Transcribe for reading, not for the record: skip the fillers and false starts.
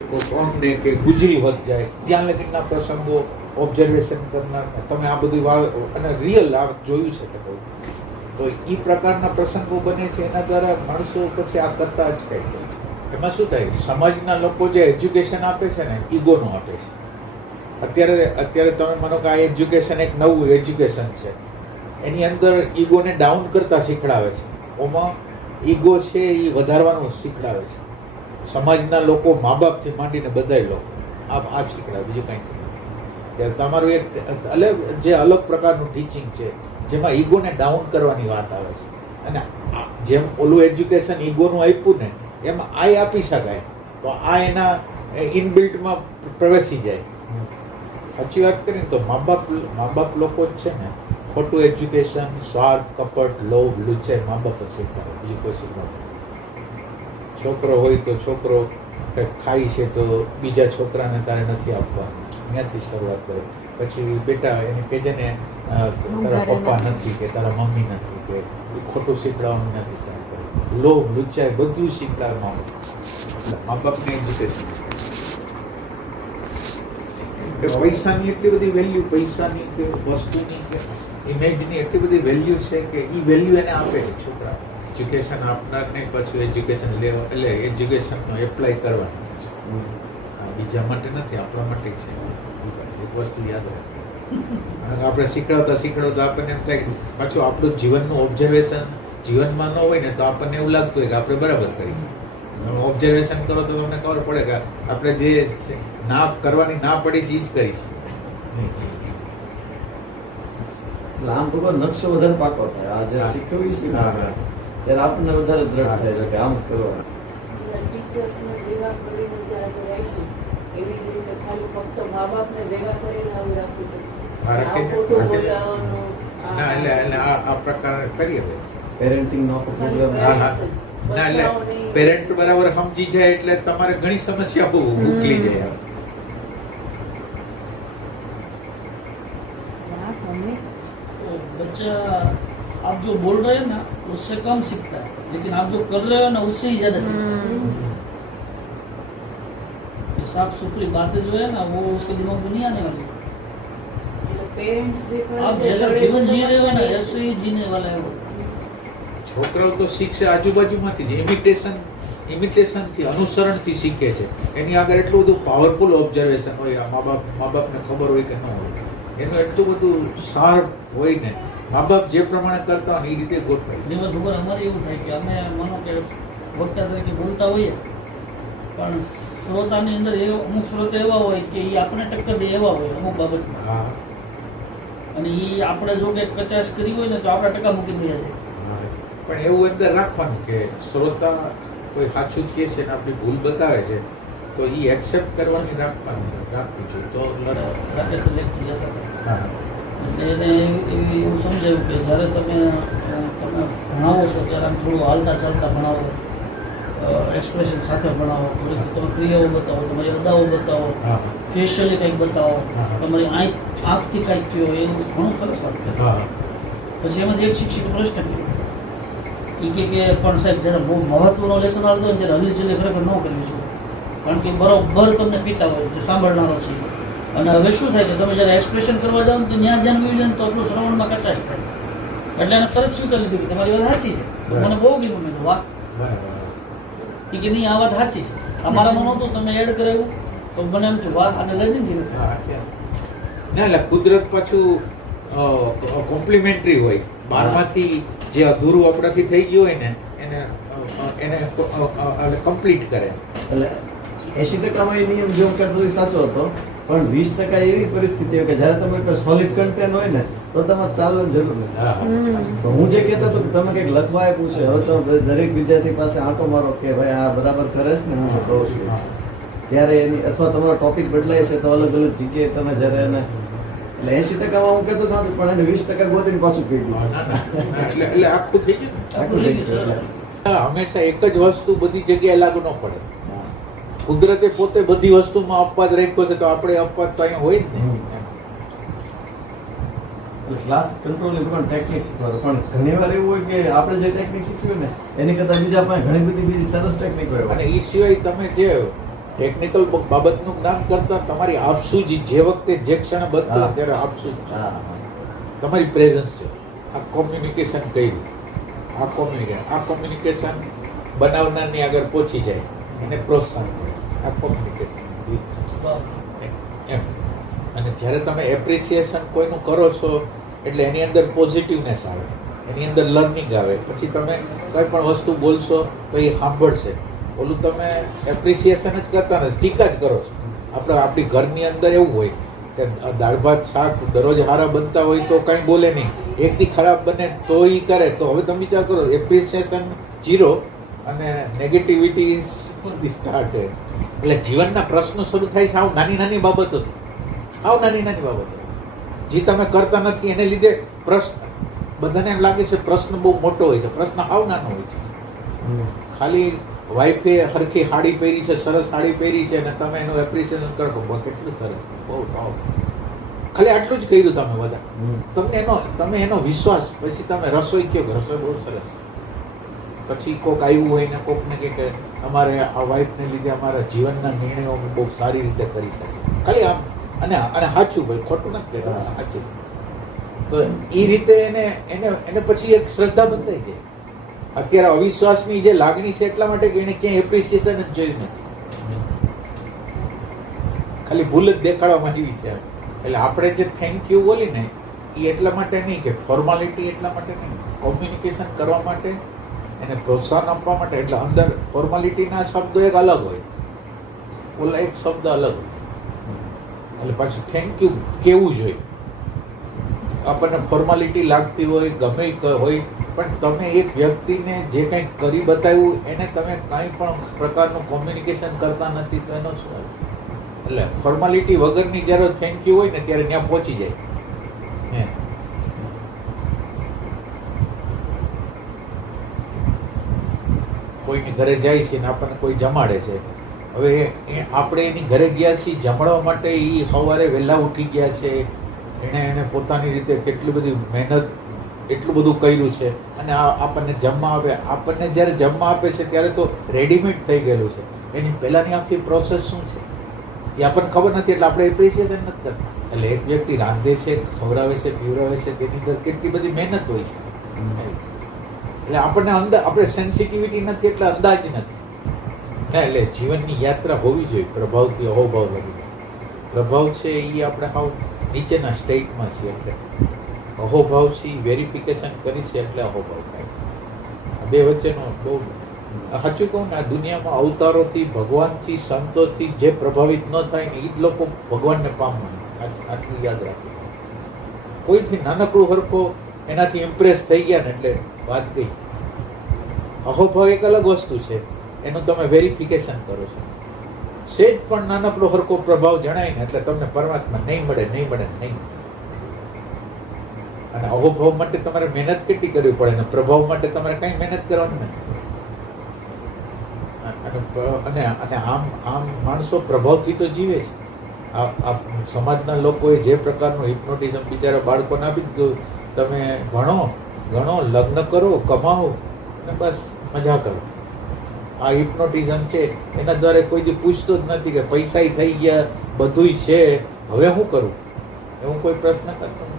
કોમને કે ગુજરી હોત જાય ત્યાં લગીના પ્રસંગો ઓબ્ઝર્વેશન કરનાર તમે આ બધી વાત અને રિયલ આ જોયું છે કે કહું તો એ પ્રકારના પ્રસંગો બને છે એના દ્વારા માણસો પછી આ કરતા જ કંઈક છે. એમાં શું થાય સમાજના લોકો જે એજ્યુકેશન આપે છે ને ઈગોનું આપે છે. અત્યારે તમે માનો કે આ એજ્યુકેશન એક નવું એજ્યુકેશન છે એની અંદર ઈગોને ડાઉન કરતા શીખડાવે છે. ઓમાં ઈગો છે એ વધારવાનું શીખડાવે છે. સમાજના લોકો મા બાપથી માંડીને બધા લોકો આ શીખડાવે બીજું કાંઈ શીખડાવે. તમારું એક જે અલગ પ્રકારનું ટીચિંગ છે જેમાં ઈગોને ડાઉન કરવાની વાત આવે છે અને જેમ ઓલું એજ્યુકેશન ઈગોનું આપ્યું ને એમાં આ આપી શકાય તો આ એના ઇનબિલ્ટમાં પ્રવેશી જાય. સાચી વાત કરીને તો મા બાપ લોકો જ છે ને ખોટું એજ્યુકેશન સ્વાર્થ કપટ લોભ લુચ્ચાઈ મા બાપ જ શીખવાડે બીજું કોઈ શીખવાડે. છોકરો હોય તો છોકરો કંઈક ખાય છે તો બીજા છોકરાને તારે નથી આપવાનું ત્યાંથી શરૂઆત કરે. પછી બેટા એને કહેજે ને તારા પપ્પા નથી કે તારા મમ્મી નથી કે એ ખોટું શીખડાવવાનું નથી કામ કરે. લોભ લુચ્ચાઈ બધું શીખડાવે મા બાપને એજ્યુકેશન. પૈસાની એટલી બધી વેલ્યુ પૈસાની કે વસ્તુની કે ઇમેજની એટલી બધી વેલ્યુ છે કે એ વેલ્યુ એને આપે છે છોકરા. એજ્યુકેશન આપનારને પાછું એજ્યુકેશન લેવા એટલે એજ્યુકેશનનો એપ્લાય કરવાનું છે. બીજા માટે નથી આપણા માટે છે. એક વસ્તુ યાદ રાખે અને આપણે શીખડાવતા આપણને એમ થાય પાછું આપણું જીવનનું ઓબ્ઝર્વેશન જીવનમાં ન હોય ને તો આપણને એવું લાગતું હોય કે આપણે બરાબર કરીશું. ઓબ્ઝર્વેશન કરો તો તમને ખબર પડે કે આપણે જે ના કરવાની ના પડી છે એ જ કરીશું. આમ ટૂંકો નકશો વધારે પાકો થાય. આ જે શીખવી છે ત્યારે આપણને વધારે દ્રઢ થાય છે કે આમ જ કરવાનું. ટીચર્સને ભેગા કરીને જે આજે રાખ્યું એવી જ રીતે ખાલી ફક્ત મા બાપને ભેગા કરીને આવું રાખી શકે. ના એટલે આ પ્રકાર કરીએ પેરેન્ટિંગ નો પ્રોગ્રામ. ના એટલે પેરેન્ટ બરાબર સમજી જાય એટલે તમારે ઘણી સમસ્યા ઉકેલી જાય. बच्चा आप जो बोल रहे हैं ना उससे कम सीखता है लेकिन आप जो कर रहे हो ना उससे ही ज्यादा सीखता है. ये साफ सुथरी बातें जो है ना वो उसके दिमाग में नहीं आने वाली. पेरेंट्स आप जैसा जीवन जी रहे हो ना ऐसे ही जीने वाला है वो. છોકરાઓ તો શીખશે આજુબાજુમાંથી જ ઇમિટેશનથી અનુસરણથી શીખે છે. એની આગળ એટલું બધું પાવરફુલ ઓબ્ઝર્વેશન હોય. મા બાપને ખબર હોય કે ન હોય એનું એટલું બધું શાર્પ હોય ને મા બાપ જે પ્રમાણે કરતા હોય એ રીતે ગોઠવાય. એમાં ખબર અમારે એવું થાય કે અમે માનો કે વક્તા તરીકે બોલતા હોઈએ પણ શ્રોતાની અંદર અમુક શ્રોતા એવા હોય કે એ આપણને ટક્કર દે એવા હોય અમુક બાબતમાં. હા અને એ આપણે જો કે કચાશ કરી હોય ને તો આપણા ટકા મૂકી દઈએ છે. પણ એવું અંદર રાખવાનું કે શ્રોતા કોઈ સાચું કહે છે ને આપણી ભૂલ બતાવે છે તો એ એક્સેપ્ટ કરવાની રાખવી જોઈએ. તો રાકેશ લેક્ચર લેતા હતા હા એટલે એને એવું સમજાયું કે જ્યારે તમે ભણાવો છો ત્યારે આમ થોડું હાલતા ચાલતા ભણાવો, એક્સપ્રેશન સાથે ભણાવો, થોડીક તમે ક્રિયાઓ બતાવો, તમારી અદાઓ બતાવો, ફેશિયલી કંઈક બતાવો, તમારી આંખથી કંઈક કહો, એવું ઘણું સરસ વાત કરે. પછી એમાંથી એક શિક્ષકે પ્રશ્ન કર્યો એ કે પણ સાહેબ જ્યારે બહુ મહત્વનો લેસન આવતો હોય ને ત્યારે હલીચલી ખરેખર ન કરવી જોઈએ કારણ કે બરોબર તમને પીતા હોય જે સાંભળનારો છે. અને હવે શું થાય કે તમે જ્યારે એક્સપ્રેશન કરવા જાઓ ને તો ત્યાં ધ્યાન વયું જાય ને તો આપણું શ્રવણમાં કચાશ થાય. એટલે એને તરત સ્વીકારી લીધું કે તમારી વાત સાચી છે. મને બહુ ગમ્યું. મેં વાહ એ કે નહીં આ વાત સાચી છે અમારામાં નહોતું તમે એડ કરાવ્યું તો મને એમ છે વાહ અને લઈ દીધું. ના એટલે કુદરત પાછું કોમ્પ્લિમેન્ટરી હોય. બહારમાંથી જે અધૂરું આપણાથી થઈ ગયું હોય ને એને કમ્પ્લીટ કરે. એટલે 80% એ નિયમ જો કરતો એ સાચો હતો પણ 20% એવી પરિસ્થિતિ હોય કે જ્યારે તમે કોઈ સોલિડ કન્ટેન્ટ હોય ને તો તમારે ચાલવાની જરૂર નથી. તો હું જે કહેતો હતો કે તમે કંઈક લખવા આપ્યું છે હવે તો દરેક વિદ્યાર્થી પાસે આંટો મારો કે ભાઈ આ બરાબર કરે છે ને હું કહું છું ત્યારે એની અથવા તમારો ટોપિક બદલાય છે તો અલગ અલગ જગ્યાએ તમે જ્યારે એને એટલે 80% હું કહેતો હતો પણ એને 20% ગોતીને પાછું કહી દીધું. એટલે આખું થઈ ગયું. આખું થઈ ગયું. હંમેશા એક જ વસ્તુ બધી જગ્યાએ લાગુ ન પડે. કુદરતે પોતે બધી વસ્તુમાં અપવાદ રાખ્યો છે તો આપણે અપવાદ તો અહીંયા હોય જ ને. ક્લાસ કંટ્રોલની પણ ટેકનિક શીખવાનું પણ ઘણી વાર એવું હોય કે આપણે જે ટેકનિક શીખ્યું ને એની કરતાં બીજા પાસે ઘણી બધી બીજી સરસ ટેકનિક હોય. અને એ સિવાય તમે જે ટેકનિકલ બાબતનું જ્ઞાન કરતા તમારી આપસુજી જે વખતે જે ક્ષણે બદલો હા. ત્યારે આપસુજ હા તમારી પ્રેઝન્સ છે. આ કોમ્યુનિકેશન કર્યું, આ કોમ્યુનિકેશન બનાવનારની આગળ પહોંચી જાય એને પ્રોત્સાહન મળે. આ કોમ્યુનિકેશન એમ. અને જ્યારે તમે એપ્રિસિએશન કોઈનું કરો છો એટલે એની અંદર પોઝિટિવનેસ આવે, એની અંદર લર્નિંગ આવે. પછી તમે કંઈ પણ વસ્તુ બોલશો તો એ સાંભળશે. ઓલું તમે એપ્રિસિએશન જ કરતા નથી, ટીકા જ કરો છો. આપણી ઘરની અંદર એવું હોય કે દાળ ભાત શાક દરરોજ સારા બનતા હોય તો કાંઈ બોલે નહીં, એક દી ખરાબ બને તો એ કરે. તો હવે તમે વિચાર કરો, એપ્રિસિએશન 0 અને નેગેટિવિટી સ્ટાર્ટ. એટલે જીવનના પ્રશ્નો શરૂ થાય છે આવું નાની નાની બાબતોથી. નાની નાની બાબતો જે તમે કરતા નથી એને લીધે પ્રશ્ન, બધાને એમ લાગે છે પ્રશ્ન બહુ મોટો હોય છે. પ્રશ્ન આવ નાનો હોય છે. ખાલી વાઈફે હરખી સાડી પહેરી છે, સરસ સાડી પહેરી છે અને તમે એનું એપ્રિસિએશન કરો કે કેટલું સરસ છે, બહુ ભાવ. ખાલી આટલું જ કર્યું તમે બધા, તમે એનો વિશ્વાસ. પછી તમે રસોઈ કહો કે રસોઈ બહુ સરસ. પછી કોક આવ્યું હોય ને કોકને કે અમારે આ વાઈફને લીધે અમારા જીવનના નિર્ણયો બહુ સારી રીતે કરી શકે. ખાલી આમ અને સાચું ભાઈ, ખોટું નથી કહેતા, સાચું. તો એ રીતે એને પછી એક શ્રદ્ધા બંધાઈ જાય. અત્યારે અવિશ્વાસની જે લાગણી છે એટલા માટે કે એને ક્યાંય એપ્રિસિએશન જ જોયું નથી, ખાલી ભૂલ જ દેખાડવામાં આવી છે. એટલે આપણે જે થેન્ક યુ બોલી ને એ એટલા માટે નહીં કે ફોર્માલિટી, એટલા માટે નહીં, કોમ્યુનિકેશન કરવા માટે, એને પ્રોત્સાહન આપવા માટે. એટલે અંદર ફોર્માલિટીના શબ્દો એક અલગ હોય, ઓલા એક શબ્દ અલગ હોય. એટલે પાછું થેન્ક યુ કેવું જોઈએ. આપણને ફોર્માલિટી લાગતી હોય, ગમે હોય, પણ તમે એક વ્યક્તિને જે કંઈક કરી બતાવ્યું એને તમે કાંઈ પણ પ્રકારનું કોમ્યુનિકેશન કરતા નથી તો એનો શું અર્થ? એટલે ફોર્માલિટી વગરની જ્યારે થેન્ક યુ હોય ને ત્યારે ત્યાં પહોંચી જાય. કોઈની ઘરે જાય છે ને આપણને કોઈ જમાડે છે. હવે આપણે એની ઘરે ગયા છીએ જમાડવા માટે, એ સવારે વહેલા ઉઠી ગયા છે, એને પોતાની રીતે કેટલી બધી મહેનત, એટલું બધું કર્યું છે અને આપણને જમવા આપે. આપણને જ્યારે જમવા આપે છે ત્યારે તો રેડીમેડ થઈ ગયેલું છે. એની પહેલાંની આખી પ્રોસેસ શું છે એ આપણને ખબર નથી, એટલે આપણે એપ્રિસિએશન નથી કરતા. એટલે એક વ્યક્તિ રાંધે છે, ખવડાવે છે, પીવડાવે છે, તેની અંદર કેટલી બધી મહેનત હોય છે. એટલે આપણને આપણે સેન્સિટિવિટી નથી, એટલે અંદાજ નથી. એટલે જીવનની યાત્રા હોવી જોઈએ પ્રભાવથી અહોભાવ લગી. પ્રભાવ છે એ આપણે હાવ નીચેના સ્ટેટમાં છીએ, એટલે અહોભાવ છે એ વેરિફિકેશન કરી છે એટલે અહોભાવ થાય છે. બે વચ્ચેનો બહુ સાચું કહું ને, આ દુનિયામાં અવતારોથી, ભગવાનથી, સંતોથી જે પ્રભાવિત ન થાય ને એ જ લોકો ભગવાનને પામવા. આટલું યાદ રાખવું. કોઈથી નાનકડું હરખો એનાથી ઇમ્પ્રેસ થઈ ગયા ને એટલે વાત ગઈ. અહોભાવ એક અલગ વસ્તુ છે, એનું તમે વેરિફિકેશન કરો છો. સેજ પણ નાનકડો હરખો પ્રભાવ જણાય ને એટલે તમને પરમાત્મા નહીં મળે. અને અહોભાવ માટે તમારે મહેનત કેટલી કરવી પડે ને પ્રભાવ માટે તમારે કઈ મહેનત કરવાની નથી. અને આમ માણસો પ્રભાવથી તો જીવે છે. આ સમાજના લોકોએ જે પ્રકારનું હિપ્નોટિઝમ બિચારા બાળકોને આપી દીધું, તમે ભણો, લગ્ન કરો, કમાવો અને બસ મજા કરો. આ હિપ્નોટિઝમ છે એના દ્વારા કોઈ દી પૂછતો જ નથી કે પૈસા થઈ ગયા, બધુંય છે, હવે શું કરું, એવું કોઈ પ્રશ્ન કરતો નથી.